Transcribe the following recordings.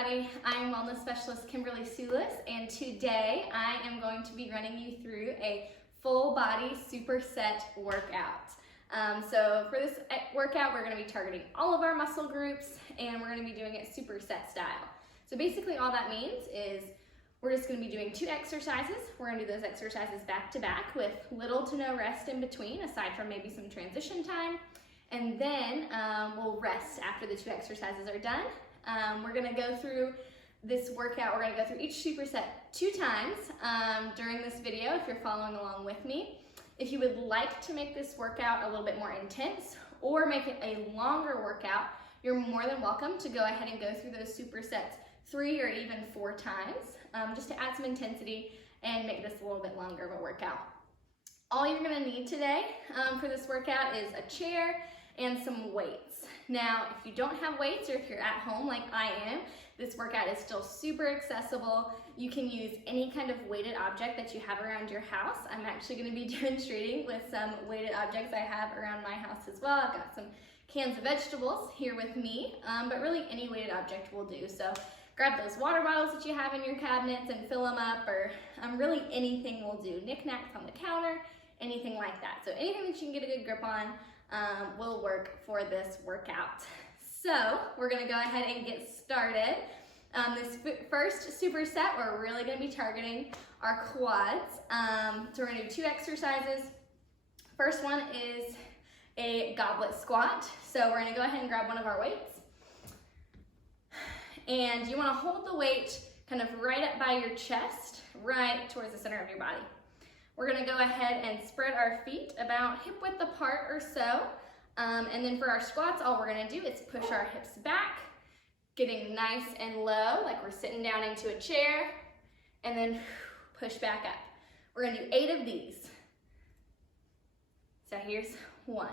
everybody. I'm Wellness Specialist Kimberly Sulis, and today I am going to be running you through a full body superset workout. So for this workout, we're going to be targeting all of our muscle groups, and we're going to be doing it superset style. So basically all that means is we're just going to be doing 2 exercises. We're going to do those exercises back to back with little to no rest in between, aside from maybe some transition time. And then we'll rest after the 2 exercises are done. We're gonna go through this workout. We're gonna go through each superset 2 times during this video if you're following along with me. If you would like to make this workout a little bit more intense or make it a longer workout, you're more than welcome to go ahead and go through those supersets 3 or even 4 times just to add some intensity and make this a little bit longer of a workout. All you're gonna need today for this workout is a chair and some weights. Now, if you don't have weights or if you're at home like I am, this workout is still super accessible. You can use any kind of weighted object that you have around your house. I'm actually going to be demonstrating with some weighted objects I have around my house as well. I've got some cans of vegetables here with me, but really any weighted object will do. So grab those water bottles that you have in your cabinets and fill them up, or really anything will do. Knickknacks on the counter, anything like that. So anything that you can get a good grip on will work for this workout. So we're gonna go ahead and get started. This first superset, we're really gonna be targeting our quads. So we're gonna do 2 exercises. First one is a goblet squat. So we're gonna go ahead and grab one of our weights. And you wanna hold the weight kind of right up by your chest, right towards the center of your body. We're gonna go ahead and spread our feet about hip width apart or so. And then for our squats, all we're gonna do is push our hips back, getting nice and low, like we're sitting down into a chair, and then push back up. We're gonna do 8 of these. So here's 1,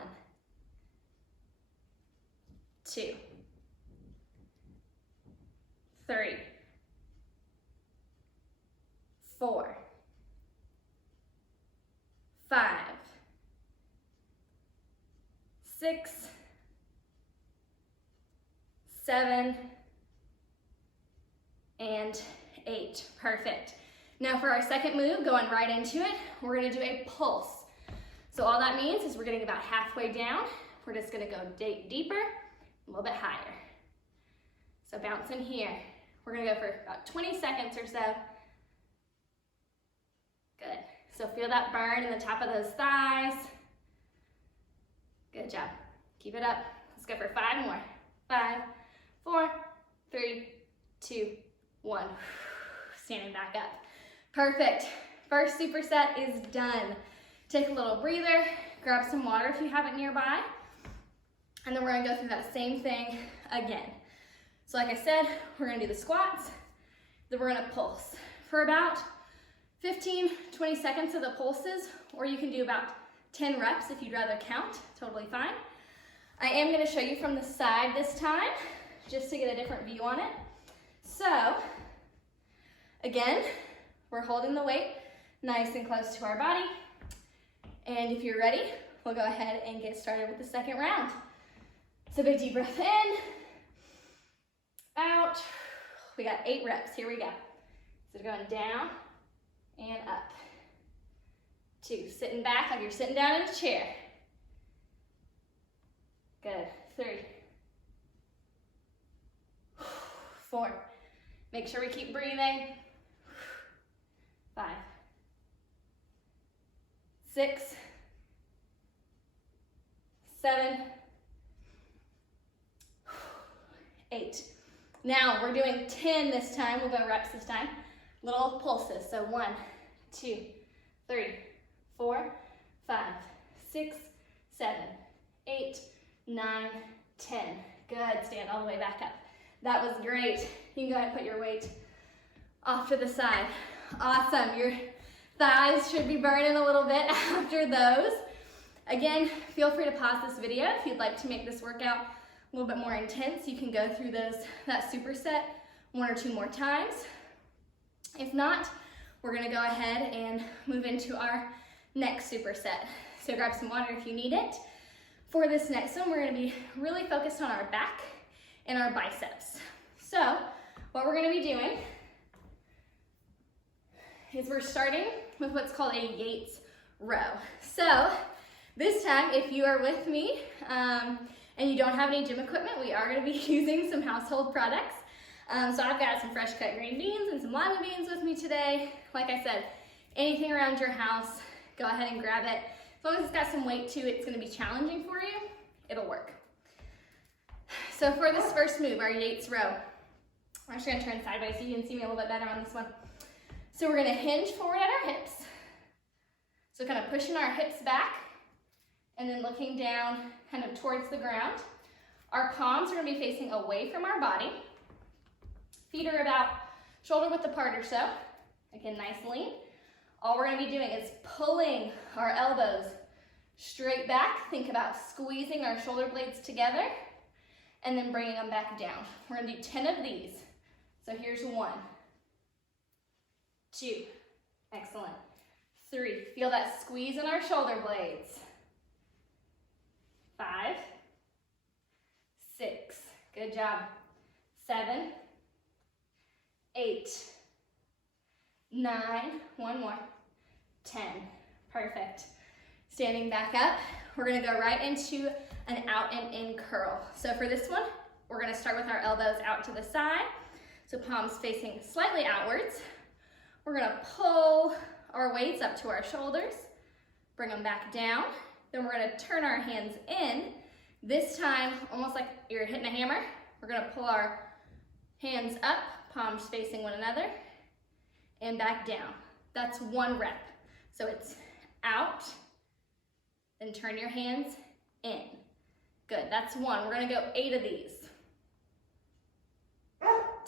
2, 3, 4, 5, 6, 7, and 8. Perfect. Now for our second move, going right into it, we're gonna do a pulse. So all that means is we're getting about halfway down. We're just gonna go deeper, a little bit higher. So bounce in here. We're gonna go for about 20 seconds or so. Good. So feel that burn in the top of those thighs. Good job. Keep it up. Let's go for 5 more. 5, 4, 3, 2, 1. Standing back up. Perfect. First superset is done. Take a little breather. Grab some water if you have it nearby. And then we're going to go through that same thing again. So like I said, we're going to do the squats. Then we're going to pulse for about 15, 20 seconds of the pulses, or you can do about 10 reps if you'd rather count, totally fine. I am gonna show you from the side this time, just to get a different view on it. So, again, we're holding the weight nice and close to our body. And if you're ready, we'll go ahead and get started with the second round. So big deep breath in, out. We got 8 reps, here we go. So going down, and up. 2, sitting back like you're sitting down in a chair. Good. 3, 4. Make sure we keep breathing. 5, 6, 7, 8. Now we're doing 10 this time. We'll go reps this time. Little pulses, so 1, 2, 3, 4, 5, 6, 7, 8, 9, 10. Good, stand all the way back up. That was great. You can go ahead and put your weight off to the side. Awesome, your thighs should be burning a little bit after those. Again, feel free to pause this video if you'd like to make this workout a little bit more intense. You can go through that superset 1 or 2 more times. If not, we're gonna go ahead and move into our next superset. So grab some water if you need it. For this next one, we're gonna be really focused on our back and our biceps. So what we're gonna be doing is we're starting with what's called a Yates Row. So this time, if you are with me and you don't have any gym equipment, we are gonna be using some household products. So I've got some fresh cut green beans and some lima beans with me today. Like I said, anything around your house, go ahead and grab it. As long as it's got some weight to it, it's gonna be challenging for you, it'll work. So for this first move, our Yates Row, I'm actually gonna turn sideways so you can see me a little bit better on this one. So we're gonna hinge forward at our hips. So kind of pushing our hips back and then looking down kind of towards the ground. Our palms are gonna be facing away from our body. Feet are about shoulder width apart or so. Again, nice and lean. All we're gonna be doing is pulling our elbows straight back. Think about squeezing our shoulder blades together and then bringing them back down. We're gonna do 10 of these. So here's 1, 2, excellent. 3, feel that squeeze in our shoulder blades. 5, 6, good job. 7, 8, 9, one more, 10, perfect. Standing back up, we're gonna go right into an out and in curl. So for this one, we're gonna start with our elbows out to the side. So palms facing slightly outwards. We're gonna pull our weights up to our shoulders, bring them back down. Then we're gonna turn our hands in. This time, almost like you're hitting a hammer, we're gonna pull our hands up, palms facing one another, and back down. That's 1 rep. So it's out, then turn your hands in. Good, that's 1. We're gonna go 8 of these.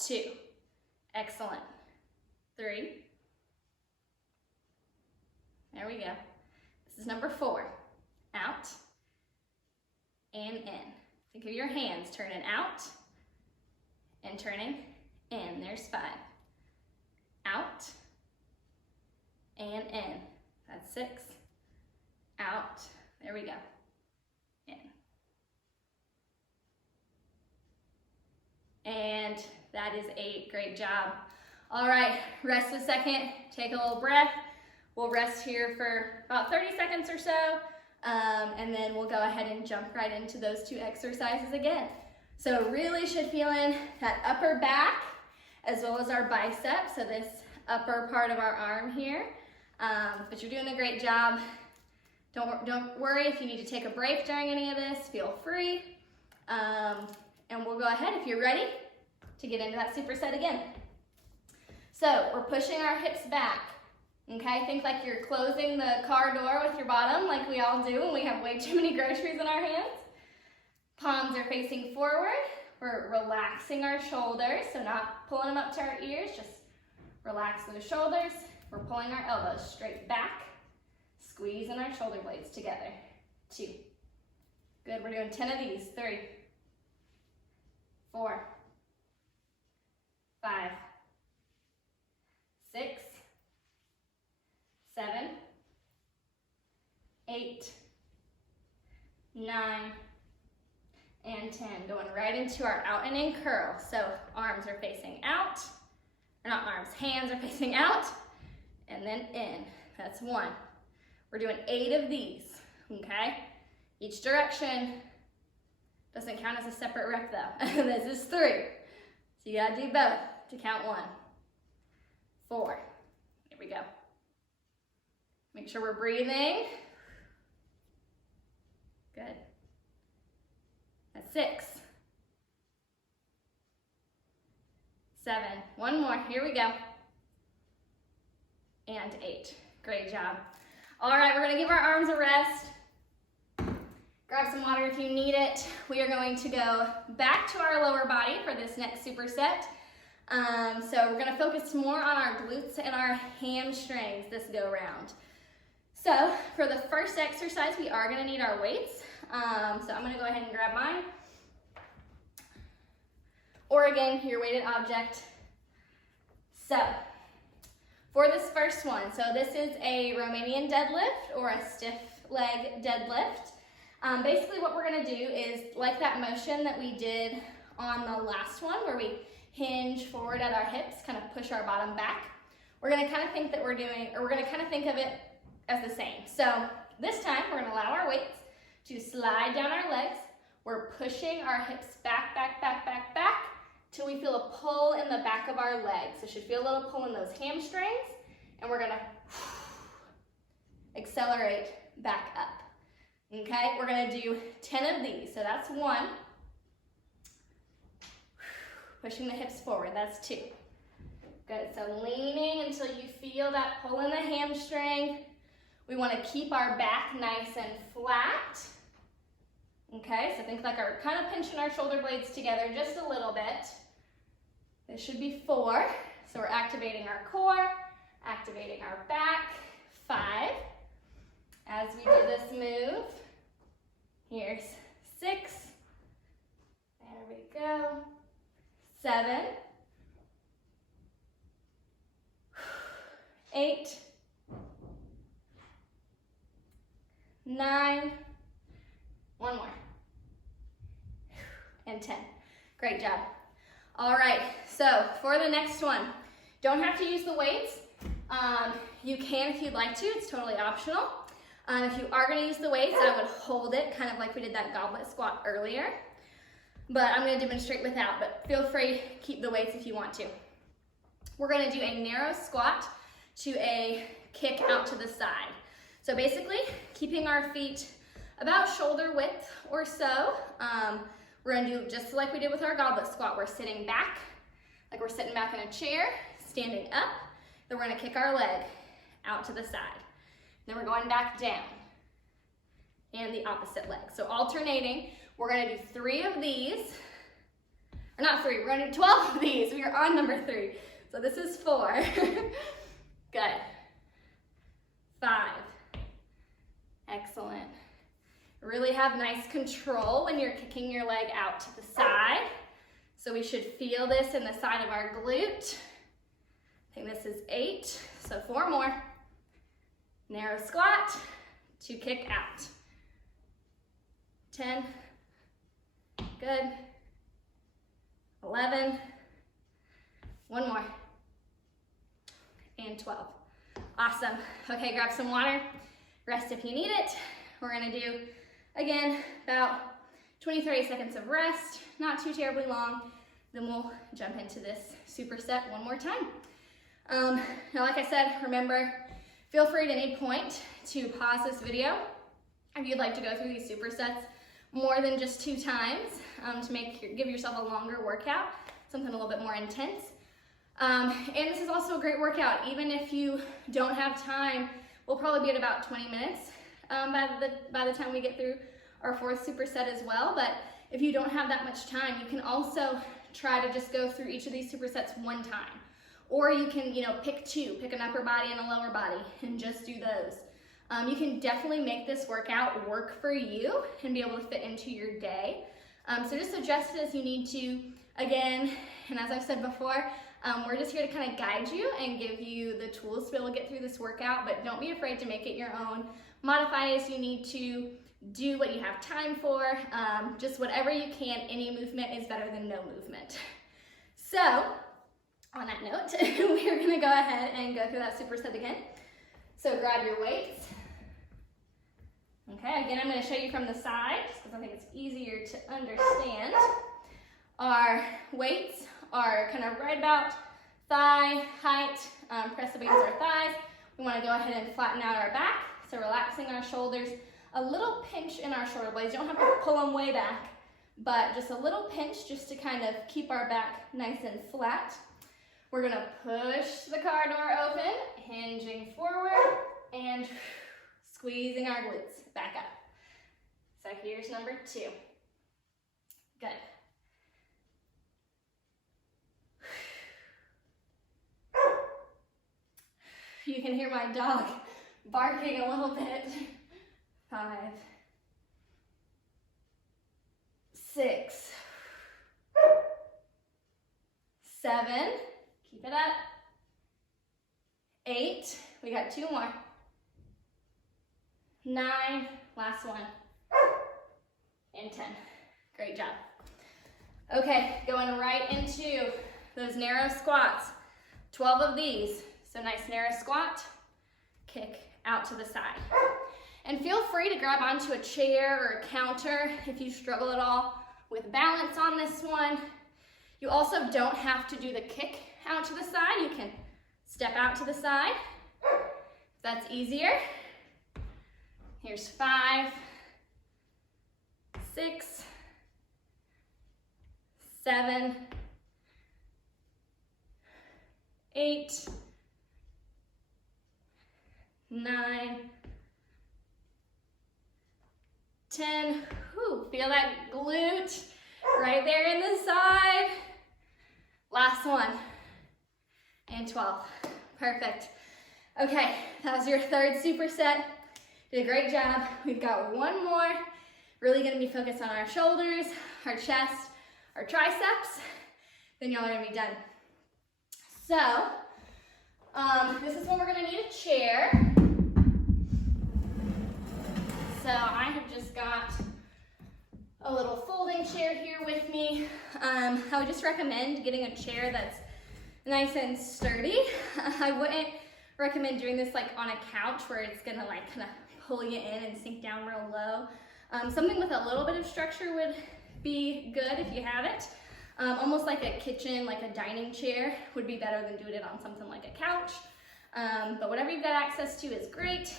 2, excellent. 3, there we go. This is number 4. Out and in. Think of your hands turning out and turning in. There's 5. Out and in. That's 6. Out. There we go. In. And that is 8. Great job. All right, rest a second. Take a little breath. We'll rest here for about 30 seconds or so, and then we'll go ahead and jump right into those 2 exercises again. So really should feel in that upper back as well as our bicep, so this upper part of our arm here. But you're doing a great job. Don't worry if you need to take a break during any of this, feel free. And we'll go ahead, if you're ready, to get into that superset again. So we're pushing our hips back. Okay, think like you're closing the car door with your bottom, like we all do when we have way too many groceries in our hands. Palms are facing forward. We're relaxing our shoulders, so not pulling them up to our ears, just relax those shoulders. We're pulling our elbows straight back, squeezing our shoulder blades together. 2. Good, we're doing 10 of these. 3, 4, 5, 6, 7, 8, 9, and 10. Going right into our out and in curl. So arms are facing out, or not arms, hands are facing out, and then in. That's 1. We're doing 8 of these, okay? Each direction doesn't count as a separate rep though. This is 3. So you gotta do both to count 1. 4. Here we go. Make sure we're breathing. Good. That's 6. 7. 1 more. Here we go. And 8. Great job. All right, we're going to give our arms a rest. Grab some water if you need it. We are going to go back to our lower body for this next superset. So we're going to focus more on our glutes and our hamstrings this go round. So for the first exercise, we are going to need our weights. So I'm going to go ahead and grab mine. Or again, your weighted object. So for this first one, so this is a Romanian deadlift or a stiff leg deadlift. Basically what we're going to do is like that motion that we did on the last one where we hinge forward at our hips, kind of push our bottom back. We're gonna kind of think that we're gonna kind of think of it as the same. So this time, we're gonna allow our weights to slide down our legs. We're pushing our hips back, back, back, back, back, till we feel a pull in the back of our legs. So should feel a little pull in those hamstrings, and we're gonna accelerate back up. Okay, we're gonna do 10 of these. So that's 1. Pushing the hips forward, that's 2. Good, so leaning until you feel that pull in the hamstring. We wanna keep our back nice and flat. Okay, so think like we're kind of pinching our shoulder blades together just a little bit. This should be 4. So we're activating our core, activating our back. 5. As we do this move, here's 6. There we go. 7. 8. 9. 1 more. And 10. Great job. All right, so for the next one, don't have to use the weights. You can if you'd like to, it's totally optional. If you are gonna use the weights, I would hold it kind of like we did that goblet squat earlier. But I'm gonna demonstrate without, but feel free to keep the weights if you want to. We're gonna do a narrow squat to a kick out to the side. So basically, keeping our feet about shoulder width or so. We're gonna do just like we did with our goblet squat. We're sitting back, like we're sitting back in a chair, standing up. Then we're gonna kick our leg out to the side. Then we're going back down and the opposite leg. So alternating, we're gonna do 3 of these, or not 3, we're gonna do 12 of these. We are on number 3. So this is 4. Good. 5. Excellent. Really have nice control when you're kicking your leg out to the side. So we should feel this in the side of our glute. I think this is 8, so 4 more. Narrow squat to kick out. 10, good. 11, 1 more. And 12. Awesome. Okay, grab some water. Rest if you need it. We're gonna do, again, about 20-30 seconds of rest, not too terribly long. Then we'll jump into this superset one more time. Now, like I said, remember, feel free at any point to pause this video if you'd like to go through these supersets more than just 2 times to give yourself a longer workout, something a little bit more intense. And this is also a great workout. Even if you don't have time, we'll probably be at about 20 minutes by the time we get through our 4th superset as well. But if you don't have that much time, you can also try to just go through each of these supersets one time. Or you can, pick 2, pick an upper body and a lower body and just do those. You can definitely make this workout work for you and be able to fit into your day. So just adjust it as you need to. Again, and as I've said before, we're just here to kind of guide you and give you the tools to be able to get through this workout, but don't be afraid to make it your own. Modify it as you need to, do what you have time for, just whatever you can. Any movement is better than no movement. So, on that note, we're gonna go ahead and go through that superset again. So grab your weights. Okay, again, I'm gonna show you from the side, just because I think it's easier to understand. Our weights are kind of right about thigh height, press against our thighs. We wanna go ahead and flatten out our back, so relaxing our shoulders, a little pinch in our shoulder blades. You don't have to pull them way back, but just a little pinch just to kind of keep our back nice and flat. We're gonna push the car door open, hinging forward, and squeezing our glutes back up. So here's number 2. Good. You can hear my dog barking a little bit. 5, 6, 7, keep it up. 8, we got 2 more. 9, last one. And 10. Great job. Okay, going right into those narrow squats. 12 of these. So nice narrow squat, kick out to the side. And feel free to grab onto a chair or a counter if you struggle at all with balance on this one. You also don't have to do the kick out to the side. You can step out to the side if that's easier. Here's 5, 6, 7, 8, 9, 10. Whew, feel that glute right there in the side. Last one. And 12. Perfect. Okay, that was your third superset. Did a great job. We've got one more. Really gonna be focused on our shoulders, our chest, our triceps. Then y'all are gonna be done. So, this is when we're gonna need a chair. So I have just got a little folding chair here with me. I would just recommend getting a chair that's nice and sturdy. I wouldn't recommend doing this like on a couch where it's gonna like kind of pull you in and sink down real low. Something with a little bit of structure would be good if you have it. Almost like a kitchen, like a dining chair would be better than doing it on something like a couch. But whatever you've got access to is great.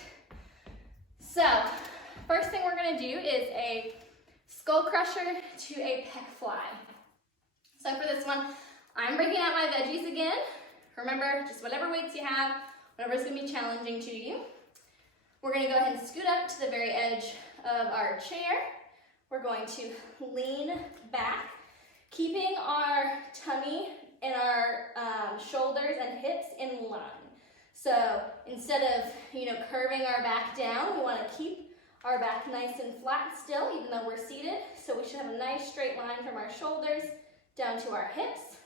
So, first thing we're gonna do is a skull crusher to a pec fly. So for this one, I'm breaking out my veggies again. Remember, just whatever weights you have, whatever's gonna be challenging to you. We're gonna go ahead and scoot up to the very edge of our chair. We're going to lean back, keeping our tummy and our shoulders and hips in line. So instead of, curving our back down, we wanna keep our back nice and flat still, even though we're seated. So we should have a nice straight line from our shoulders down to our hips.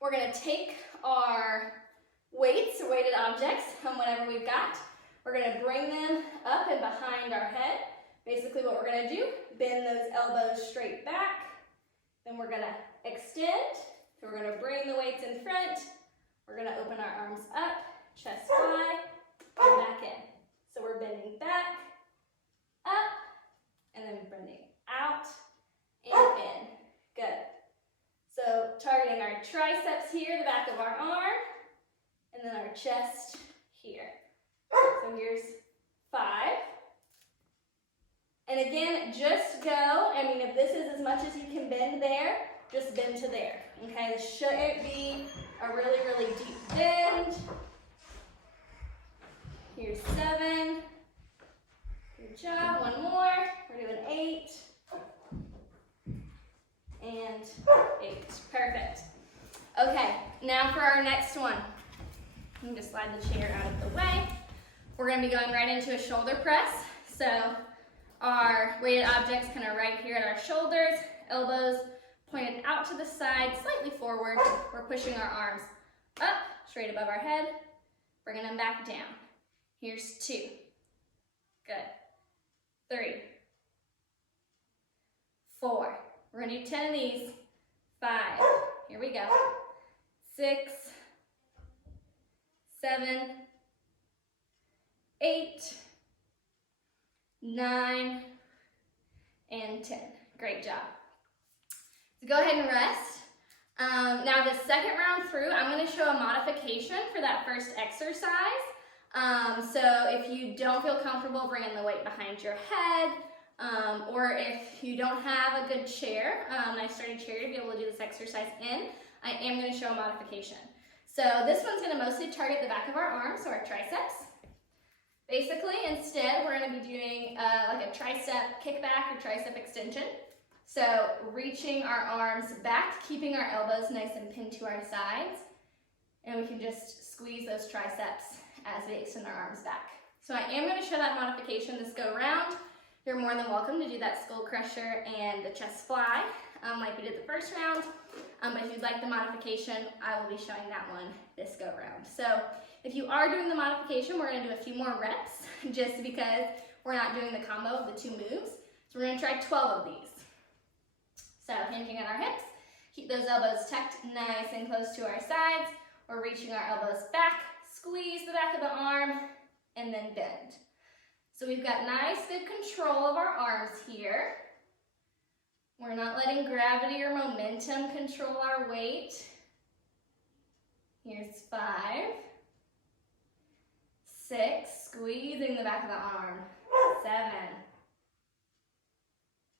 We're gonna take our weights, or weighted objects, whatever we've got. We're gonna bring them up and behind our head. Basically what we're gonna do, bend those elbows straight back. Then we're gonna extend. So we're gonna bring the weights in front. We're gonna open our arms up, chest high, and back in. So we're bending back, up, and then bending out and in. Good. So targeting our triceps here, the back of our arm, and then our chest here. So here's 5. And again, just go. If this is as much as you can bend there, just bend to there. Okay, this shouldn't be a really, really deep bend. Here's 7. Good job. One more. We're doing 8. And 8. Perfect. Okay, now for our next one. Let me just slide the chair out of the way. We're going to be going right into a shoulder press. So our weighted objects kind of right here at our shoulders, elbows pointed out to the side, slightly forward. We're pushing our arms up, straight above our head, bringing them back down. Here's 2. Good. 3. 4. We're gonna do 10 of these. 5. Here we go. 6. 7. 8. 9. And 10. Great job. So go ahead and rest. Now the second round through, I'm going to show a modification for that first exercise. So if you don't feel comfortable bringing the weight behind your head, or if you don't have a good chair, nice sturdy chair to be able to do this exercise in, I am going to show a modification. So this one's going to mostly target the back of our arms, so our triceps. Basically, instead, we're going to be doing like a tricep kickback or tricep extension. So reaching our arms back, keeping our elbows nice and pinned to our sides, and we can just squeeze those triceps as we extend our arms back. So I am going to show that modification this go round. You're more than welcome to do that skull crusher and the chest fly like we did the first round. But if you'd like the modification, I will be showing that one this go round. So if you are doing the modification, we're going to do a few more reps just because we're not doing the combo of the 2 moves. So we're going to try 12 of these. So hinging at our hips, Keep those elbows tucked nice and close to our sides. We're reaching our elbows back, squeeze the back of the arm, and then bend. So we've got nice, good control of our arms here. We're not letting gravity or momentum control our weight. Here's 5, 6, squeezing the back of the arm, 7,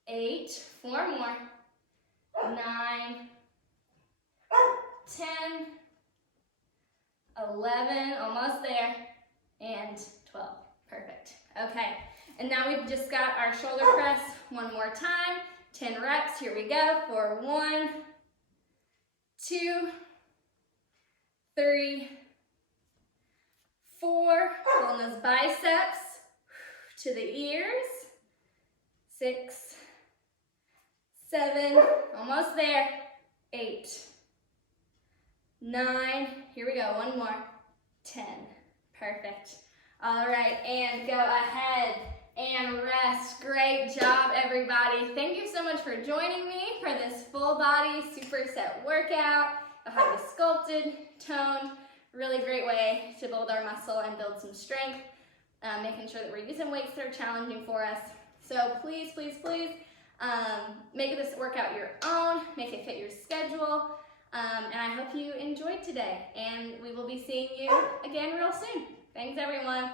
8, 4 more, 9, 10, 11, almost there, and 12. Perfect. Okay, and now we've just got our shoulder press one more time. 10 reps, here we go, for 1, 2, 3, 4, pulling those biceps to the ears, 6, 7, almost there, 8, 9, here we go, one more, 10, perfect. All right, and go ahead and rest. Great job, everybody. Thank you so much for joining me for this full body superset workout. You'll have it sculpted, toned, really great way to build our muscle and build some strength, making sure that we're using weights that are challenging for us. So please, please, please make this workout your own, make it fit your schedule, and I hope you enjoyed today, and we will be seeing you again real soon. Thanks, everyone.